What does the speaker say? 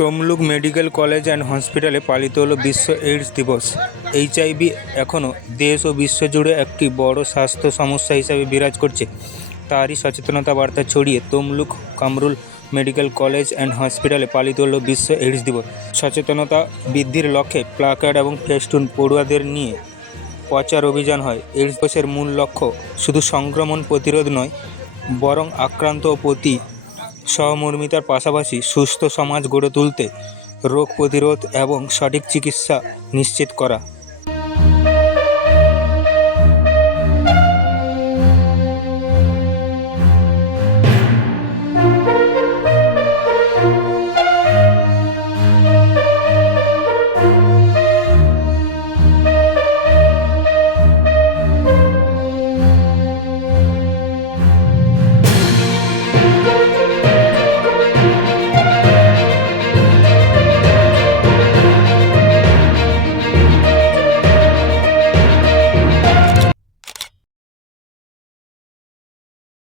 Tamluk medical college and হসপিটালে পালিত হলো বিশ্ব এইডস দিবস। এইচআইভি এখনও দেশ ও বিশ্ব জুড়ে একটি বড় স্বাস্থ্য সমস্যা হিসাবে বিরাজ করছে। তারই সচেতনতা বার্তা ছড়িয়ে Tamluk Kamrul medical college and হসপিটালে পালিত হলো বিশ্ব এইডস দিবস। সচেতনতা বৃদ্ধির লক্ষ্যে প্লাকার্ড এবং ফেস্টুন পড়ুয়াদের নিয়ে প্রচার অভিযান হয়। এইডস দিবসের মূল লক্ষ্য শুধু সংক্রমণ প্রতিরোধ নয়, বরং আক্রান্ত ও প্রতি সহমর্মিতার পাশাপাশি সুস্থ সমাজ গড়ে তুলতে রোগ প্রতিরোধ এবং সঠিক চিকিৎসা নিশ্চিত করা।